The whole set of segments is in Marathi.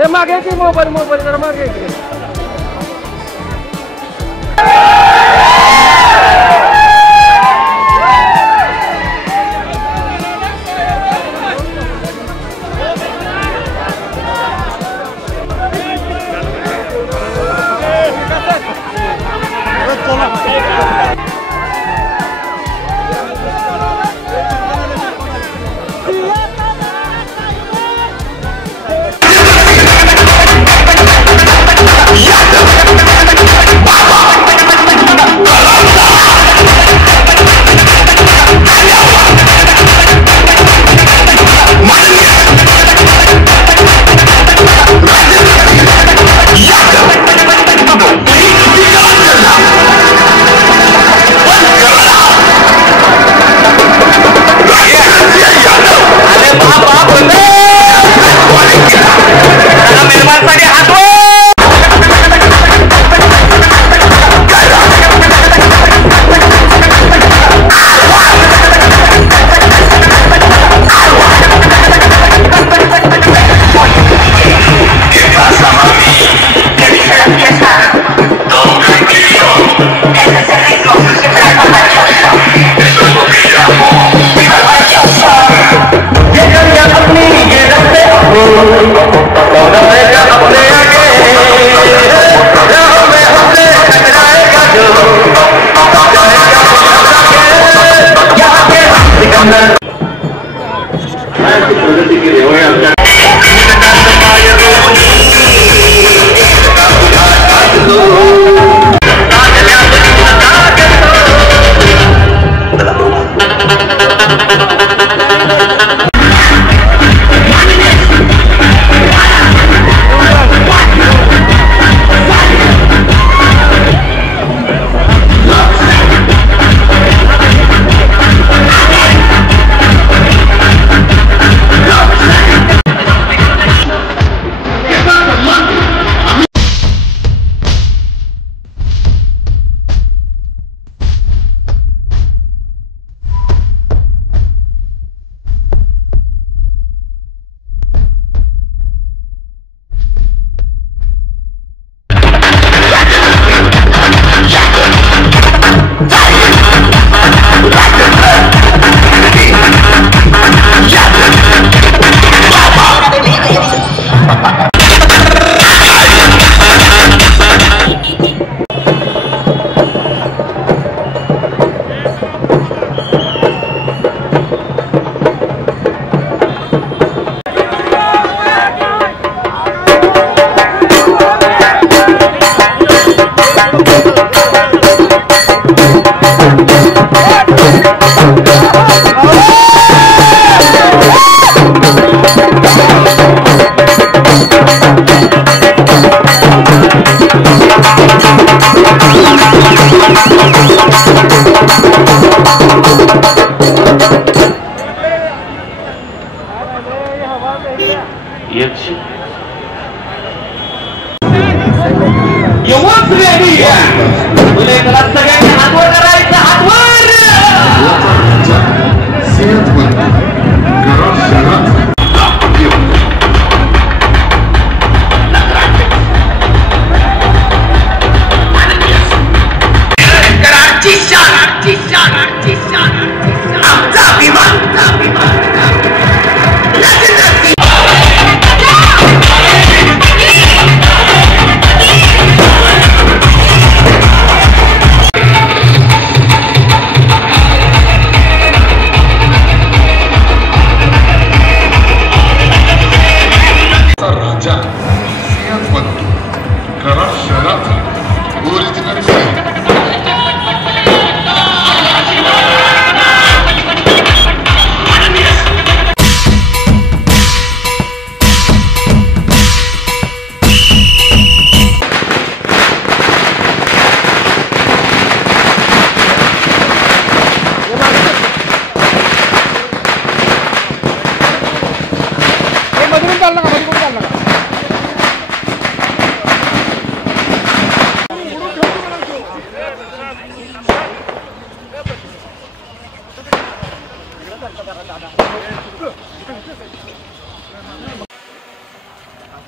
हे मागे की मोबाईल जरा मागे की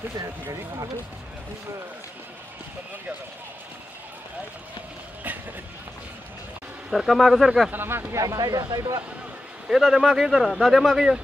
सर का माग सर का ये दादा माग ये जरा दादा माग ये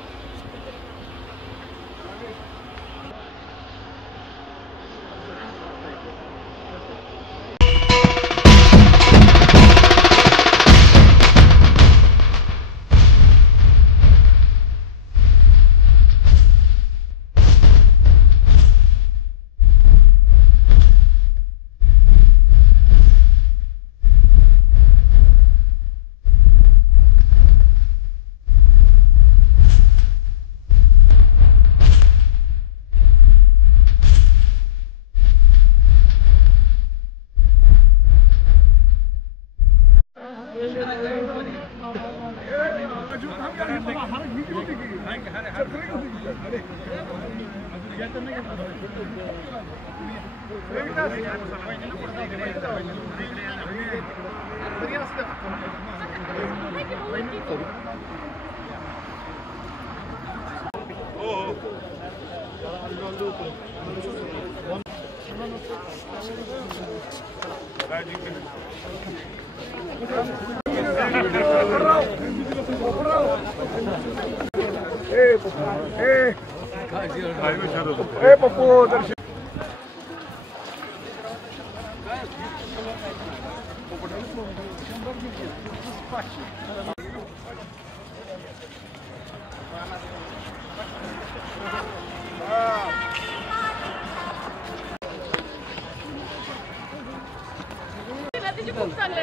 खूप चांगलं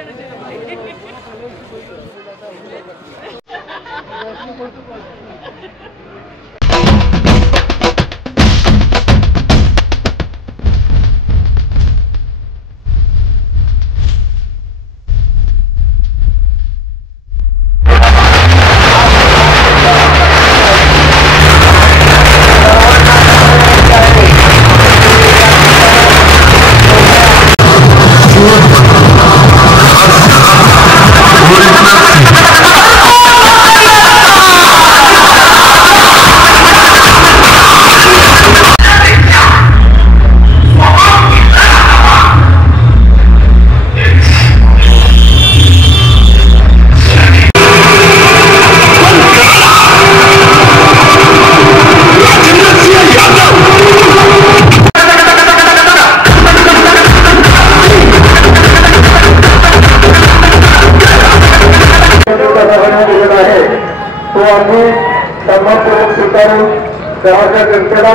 जनतेला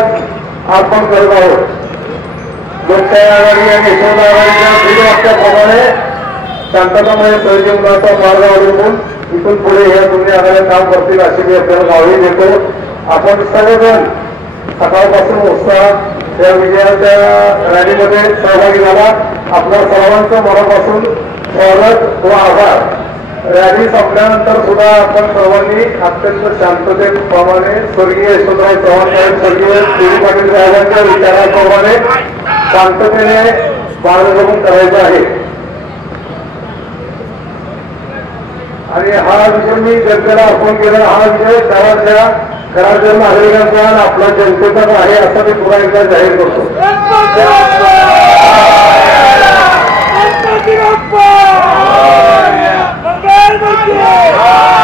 अर्पण करत आहोत. लोकशाही आघाडी आणि यशवंत आघाडीच्या ब्रीदवाक्याप्रमाणे शांततामय सहजीवनाचा मार्ग अवलंबून इथून पुढे या दोन्ही आघाड्या काम करतील अशी मी आपल्याला ग्वाही देतो. आपण सर्वजण सकाळपासून उत्साह या विजयाच्या रॅलीमध्ये सहभागी झाला. आपल्या सर्वांचं मनापासून स्वागत व आभार. रॅली संपल्यानंतर सुद्धा आपण सर्वांनी अत्यंत शांततेप्रमाणे स्वर्गीय यशवंतराव चव्हाण साहेब, स्वर्गीय देवी पाटील साहेबांच्या विचाराप्रमाणे शांततेने मार्गक्रमण करायचं आहे. आणि हा विजय मी जनतेला अर्पण केला. हा विजय सर्वांच्या घराच्या नागरिकांचा आणि आपल्या जनतेचाच आहे असं मी पुन्हा एकदा जाहीर करतो.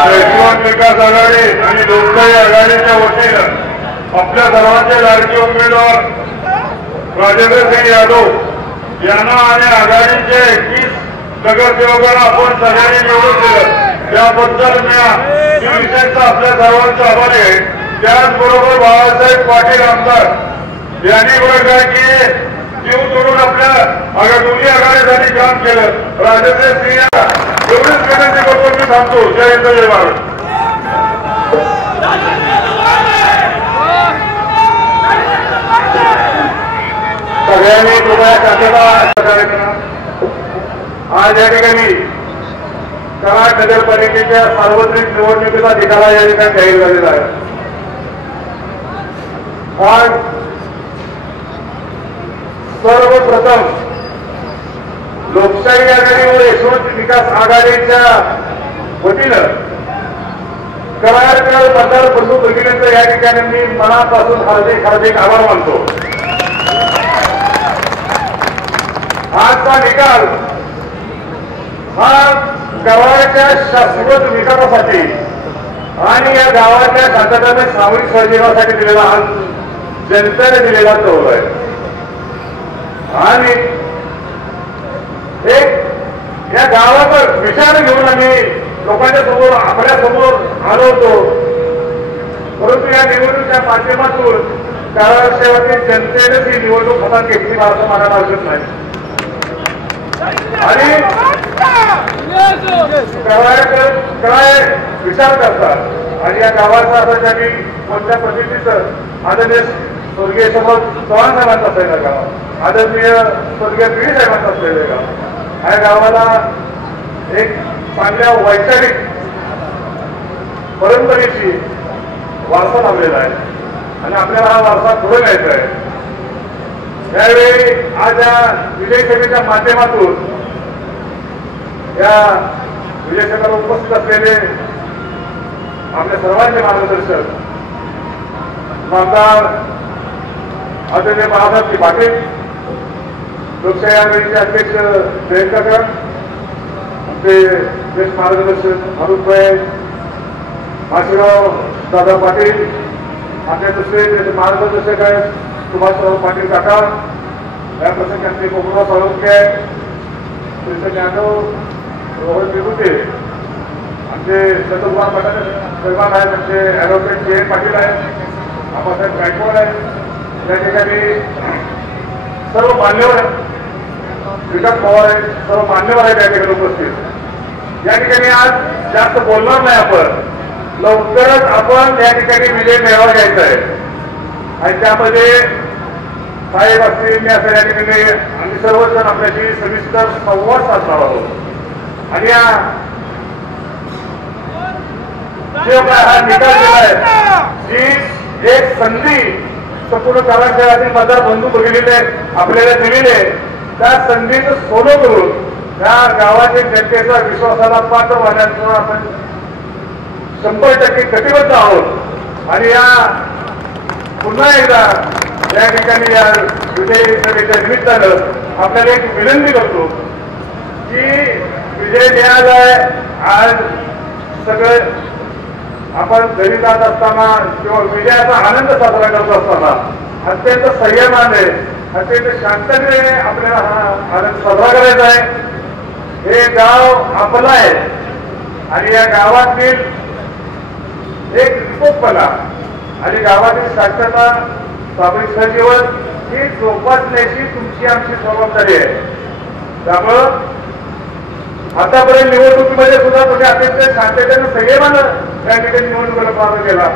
यशवंत विकास आघाडी आणि लोकशाही आघाडीच्या वतीनं आपल्या सर्वांचे लाडके उमेदवार राजेंद्रसिंह यादव यांना आणि आघाडीचे 21 नगरसेवकांना आपण सगळ्यांनी निवडून दिलं. त्याबद्दल मी विशेषतः आपल्या सर्वांचे आभारी आहे. त्याचबरोबर बाळासाहेब पाटील आमदार यांनी बरं काय की जीव सोडून आपल्या दोन्ही आघाडीसाठी काम केलं. राजेंद्रसिंह एवढीच विनंती करतो. मी थांबतो. जय हिंद, जय भारत. सगळ्यांनी कृपया शांतता. आज या ठिकाणी कराड नगरपालिकेच्या सार्वत्रिक निवडणुकीचा निकाल या ठिकाणी जाहीर झालेला आहे. आज सर्वप्रथम लोकशाही आघाडी व यशवंत विकास आघाडीच्या वतीनं कराडकर मतदार बंधू भगिनींचं या ठिकाणी मी मनापासून हार्दिक आभार मानतो. आजचा निकाल हा गावाच्या शाश्वत विकासासाठी आणि या गावाच्या शांतताने सामूहिक सहजीवनासाठी दिलेला हा जनतेने दिलेला कौल आहे. आणि एक या गावाचा विचार घेऊन आम्ही लोकांच्या समोर आपल्या समोर आलो होतो. परंतु या निवडणुकीच्या माध्यमातून गावासेवातील जनतेनेच ही निवडणूक हातात घेतली असं म्हणायला आवश्यक नाही. आणि काय विचार करतात आणि या गावाचा आता त्यांनी कोणत्या पद्धतीचं आदरणीय स्वर्गीय समोर चव्हाण साहेबांचं असलेलं गाव, आदरणीय स्वर्गीय पिढी साहेबांचं असलेलं गाव, या गावाला एक चांगल्या वैचारिक परंपरेची वारसा लाभलेला आहे आणि आपल्याला हा वारसा पुढे न्यायचा आहे. त्यावेळी आज या विजय सभेच्या माध्यमातून या विजय सभेला उपस्थित असलेले आपल्या सर्वांचे मार्गदर्शक आमदार आदरणीय बाळासाहेब पाटील, लोकशाही आघाडीचे अध्यक्ष जयंत काका, आमचे ज्येष्ठ मार्गदर्शक अरुणभाई आशीराव दादा पाटील, आपल्या दुसरे मार्गदर्शक आहेत सुभाषराव पाटील काका, या प्रसंगी आमचे कोकणराव साळुंखे आहेत, कृष्ण यादव, रोहन विभूते, आमचे चंद्रकुमार पटाले सहभाग आहेत, आमचे ॲडव्होकेट जे पाटील आहेत, आप्पासाहेब गायकवाड आहेत, या ठिकाणी सर्व मान्यवर विकास पवार आहेत, सर्व मान्यवर आहेत या ठिकाणी उपस्थित. या ठिकाणी आज जास्त बोलणार नाही आपण, लवकरच आपण या ठिकाणी विजय मेळावा घ्यायचा आहे आणि त्यामध्ये साहेब असतील मी असं या ठिकाणी आम्ही सर्वजण आपल्याशी सविस्तर संवाद साधणार आहोत. आणि हा निकाल दिला आहे जी एक संधी संपूर्ण कराडशहरातील मतदार बंधू बघितलेले आपल्याला दिलेले, त्या संधीचं सोनं करून त्या गावातील जनतेचा विश्वासाला पात्र होण्याचं आपण 100% कटिबद्ध आहोत. आणि या पुन्हा एकदा या ठिकाणी या विजय सभेच्या निमित्तानं आपल्याला एक विनंती करतो की विजय मिळालाय, आज सगळं आपण घरी जात असताना किंवा विजयाचा आनंद साजरा करत असताना अत्यंत संयमाने अत्यंत शांततेने आपल्याला हा आनंद साजरा करायचा आहे. हे गाव आपलं आहे आणि या गावातील एक विकोपला आणि गावातील शांतता सामूहिक सहजीवन ही जोपासण्याची तुमची आमची जबाबदारी आहे. त्यामुळं आतापर्यंत निवडणुकीमध्ये सुद्धा तुम्ही अत्यंत शांततेने संयमानं त्या ठिकाणी निवडणुकीला प्रारंभ केला.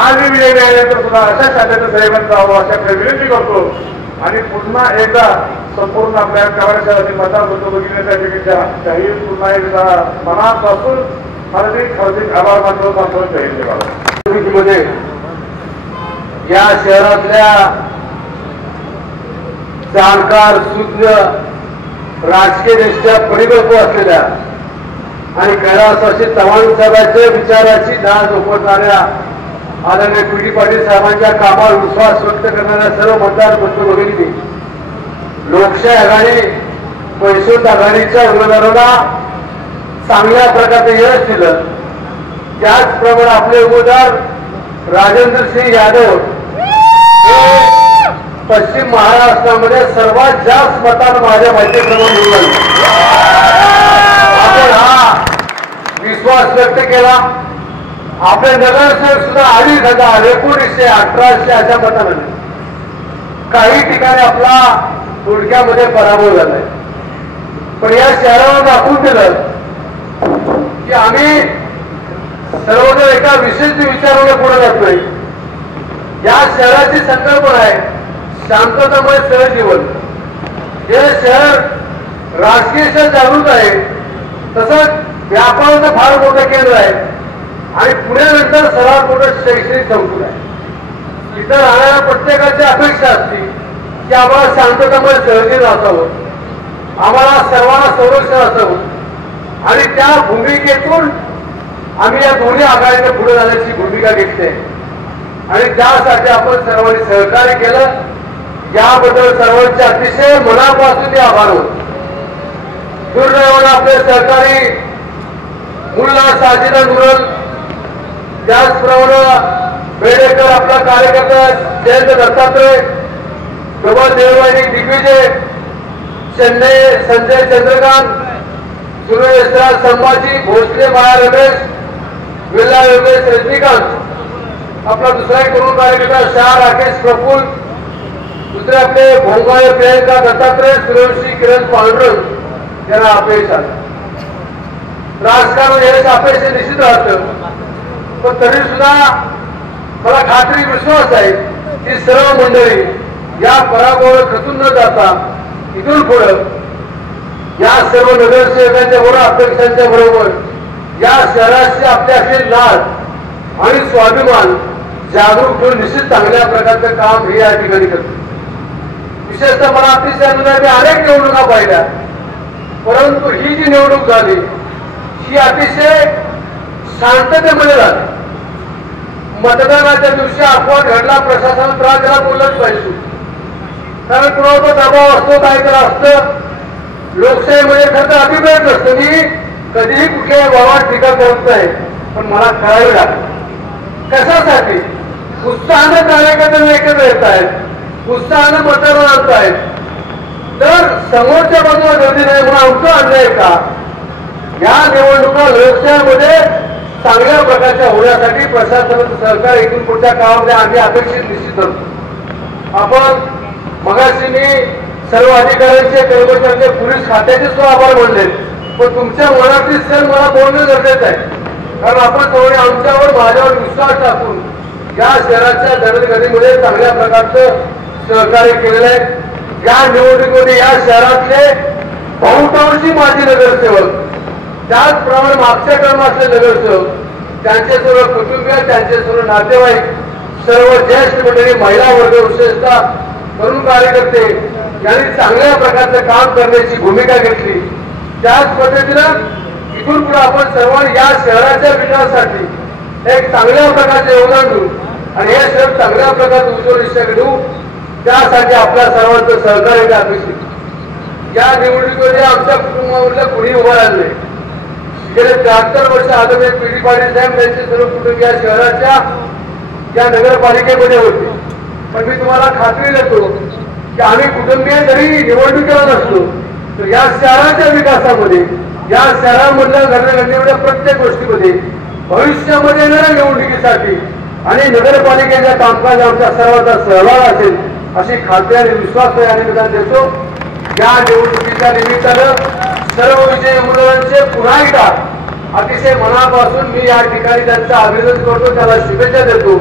आज विजय मिळाल्यानंतर सुद्धा अशा शांततेने संयमानं जावं अशा विनंती करतो. आणि पुन्हा एकदा संपूर्ण आपल्या कराडशहरातील मतदार बंधू बघितण्याच्या जाहीर पुन्हा एकदा मनापासून हार्दिक आभार मानतो. निवडणुकीमध्ये या शहरातल्या जाणकार सुज्ञ राजकीय दृष्ट्या परिपक्व असलेल्या आणि कैलासवासी चव्हाण साहेबांच्या विचाराची धार झोपवणाऱ्या आदरणीय पी.डी. पाटील साहेबांच्या कामावर विश्वास व्यक्त करणाऱ्या सर्व मतदार बंधू भगिनी, लोकशाही आघाडी परिषद आघाडीच्या उमेदवारांना चांगल्या प्रकारे यश दिलं. त्याचप्रमाणे आपले उमेदवार राजेंद्र सिंह यादव हे पश्चिम महाराष्ट्रामध्ये सर्वात जास्त मतांना माझ्या माहितीप्रमाणे निवडून आपण हा विश्वास व्यक्त केला. आपले नगरसेवक सुद्धा 2,500 1900 1800 अशा मतांनी काही ठिकाणी आपला थोडक्यामध्ये पराभव झालाय. पण या शहरावर दाखवून दिलं की आम्ही सर्वजण एका विशिष्ट विचाराने पुढे जात नाही. या शहराची संकल्पना आहे शांततामय सहजीवन. हे शहर राजकीय जागृत आहे, तसंच व्यापाराचं फार मोठं केंद्र आहे आणि पुण्यानंतर सर्वात मोठं शैक्षणिक संकुल आहे. इथं राहणाऱ्या प्रत्येकाची अपेक्षा असते की आम्हाला शांततामय सहजीवन असावं, आम्हाला सर्वांना संरक्षण असावं आणि त्या भूमिकेतून आम्ही या दोन्ही आघाडीने पुढे जाण्याची भूमिका घेतली आहे आणि त्यासाठी आपण सर्वांनी सहकार्य केलं. याबद्दल सर्वांचे अतिशय मनापासून आभार होतो. दुर्दैवानं आपले सहकारी मुल्ला साजिदा नुरल, त्याचप्रमाणे बेडेकर आपला कार्यकर्ता जयंत दत्तात्रय, प्रबळ देववाणी दिग्विजय, संजय चंद्रकांत, सुरेश यशराज संभाजी, भोसले माया रमेश, विल्ला योगेश रजनीकांत, आपला दुसरा एक तरुण कार्यकर्ता शाह राकेश प्रफुल्ल, दुसरे आपले भोंगाळे प्रियंका दत्तात्रय, सूर्यवंशी किरण पांडुरंग यांना अपयश आलं. राजकारण यश अपयश निश्चित राहतं, पण तरी सुद्धा मला खात्री विश्वास आहे की सर्व मंडळी या पराभवावर खचून न जाता इथून पुढं या सर्व नगरसेवकांच्या बरोबर अध्यक्षांच्या बरोबर या शहराची आपल्याशी लाज आणि स्वाभिमान जागरूक ठेवून निश्चित चांगल्या प्रकारचं काम हे या ठिकाणी करतो. विशेषतः मला अतिशय आनंद आहे, मी अनेक निवडणुका पाहिल्या, परंतु ही जी निवडणूक झाली ही अतिशय शांततेमध्ये झाली. मतदानाच्या दिवशी अपवाद घडला, प्रशासन त्रास त्याला बोललंच पाहिजे, कारण कुणाचा दबाव असतो, काहीतरी असतं. लोकशाहीमध्ये खरं अभिप्राय नसतं. मी कधीही कुठल्याही वावात टीका करत नाही, पण मला कळावी लागतं कशासाठी. उत्साहानं कार्यकर्त्यांना एकत्र येत आहेत, उत्साहानं मतदान आणत आहेत, तर समोरच्या बाजूला गर्दी नाही म्हणून आमचं अन्याय का. या निवडणुका लोकशाहीमध्ये चांगल्या प्रकारच्या होण्यासाठी प्रशासनाचं सहकार इथून पुढच्या काळामध्ये आम्ही अपेक्षित निश्चित करतो. आपण मगाशी मी सर्व अधिकाऱ्यांचे, कर्मचाऱ्यांचे, पोलीस खात्याचे सुद्धा आभार मानले, पण तुमच्या मनातील सर मला बोलणं गरजेचं आहे, कारण आपण सगळे आमच्यावर माझ्यावर विश्वास टाकून या शहराच्या जडणघडणीमध्ये चांगल्या प्रकारचं सहकार्य केलेलं आहे. या निवडणुकीमध्ये या शहरातले बहुतांशी माजी नगरसेवक, त्याचप्रमाणे मागच्या टर्मातले नगरसेवक, त्यांचे सर्व कुटुंबीय, त्यांचे सर्व नातेवाईक, सर्व ज्येष्ठ मंडळी, महिला वर्ग, विशेषतः तरुण कार्यकर्ते यांनी चांगल्या प्रकारचं काम करण्याची भूमिका घेतली. त्याच पद्धतीनं इथून पुढे आपण सर्वांनी या शहराच्या विकासासाठी एक चांगल्या प्रकारचे योगदान देऊ आणि हे शहर चांगल्या प्रकारचं उज्ज्वल दिशेकडे देऊ, त्यासाठी आपल्या सर्वांचं सहकार्य अपेक्षित. या निवडणुकीमध्ये आमच्या कुटुंबामधल्या कुणी उभं राहिले गेले 73 वर्ष आदरणीय पी.डी. पाटील साहेब त्यांचे सर्व कुटुंब या शहराच्या या नगरपालिकेमध्ये होते. पण मी तुम्हाला खात्री देतो की आम्ही कुटुंबीय जरी निवडणुकीला नसलो तर या शहराच्या विकासामध्ये, या शहरामधल्या घडणघडणीच्या प्रत्येक गोष्टीमध्ये, भविष्यामध्ये येणाऱ्या निवडणुकीसाठी आणि नगरपालिकेच्या कामकाज आमच्या सर्वांचा सहभाग असेल अशी खात्री आणि विश्वास या निमित्ताने देतो. या निवडणुकीच्या निमित्तानं सर्व विजयी उमेदवारांचे पुन्हा एकदा अतिशय मनापासून मी या ठिकाणी त्यांचं अभिनंदन करतो, त्याला शुभेच्छा देतो.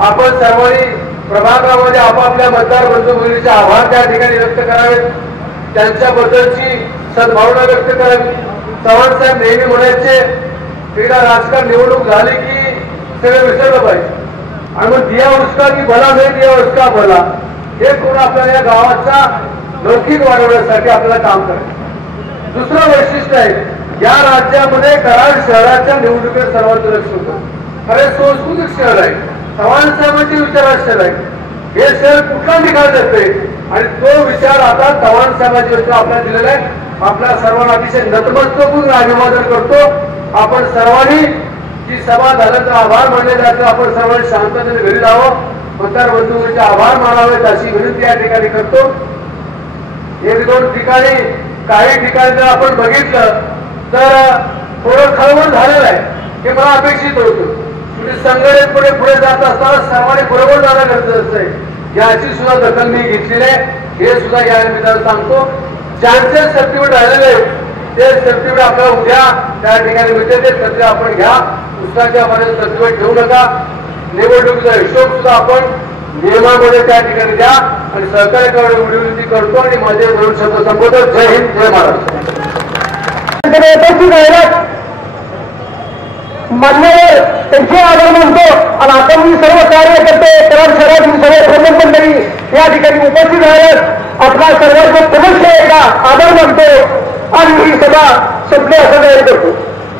आपण सर्वांनी प्रभागामध्ये आपापल्या मतदार बंधू भगिनीचे आभार त्या ठिकाणी व्यक्त करावेत, त्यांच्याबद्दलची सद्भावना व्यक्त करावी. चव्हाण साहेब नेहमी म्हणायचे, एकदा राजकारण निवडणूक झाली की सगळे विसरलं पाहिजे आणि मग दिया उसका की भला नाही, दिया उसका भला, हे करून आपल्याला या गावाचा लौकिक वाढवण्यासाठी आपल्याला काम करायचं. दुसरं वैशिष्ट्य आहे, या राज्यामध्ये कराड शहराच्या निवडणुकीत सर्वांचं लक्ष होतं. खरे संस्कृतिक शहर आहे, चव्हाण साहेबांची विचारशैली आहे. हे शहर कुठला निकाल देते आणि तो विचार आता चव्हाण साहेबांची योजना आपल्याला दिलेला आहे. आपल्या सर्वांना अतिशय नतमस्तक होऊन अभिवादन करतो. आपण सर्वांनी जी सभा झाल्याचा आभार मानले जातं, आपण सर्वांनी शांततेने घरी जावं, मतदार बंधूंचे आभार मानावेत अशी विनंती या ठिकाणी करतो. एक दोन ठिकाणी, काही ठिकाणी जर आपण बघितलं तर थोडं खळबळ झालेलं आहे, हे मला अपेक्षित होतं. म्हणजे संघटनेत पुढे जात असताना सर्वांनी बरोबर जाणं गरजेचं आहे, याची सुद्धा दखल मी घेतलेली आहे. हे सुद्धा या निमित्तानं सांगतो. ज्यांचे सर्टिफिकेट राहिलेले ते सर्टिफिकेट आपल्याला उद्या त्या ठिकाणी मिळते, ते सर्टिफिकेट आपण घ्या. पुस्तकाच्या मध्ये सर्टिफिकेट ठेवू नका. निवडणुकीचा हिशोब सुद्धा आपण नियमामध्ये त्या ठिकाणी द्या आणि सहकार्याकडे विनंती करतो आणि माझे 2 शब्द संबोधन. जय हिंद, जय महाराष्ट्र. मान्यवर त्यांचे आभार मानतो आणि आपण मी सर्व कार्यकर्ते, कराड शहरातील सर्व प्रमुख मंडळी या ठिकाणी उपस्थित आहेत. आपला सर्वांचा पुनश्च एकदा आभार मानतो आणि ही सभा संपली असं जाहीर करतो.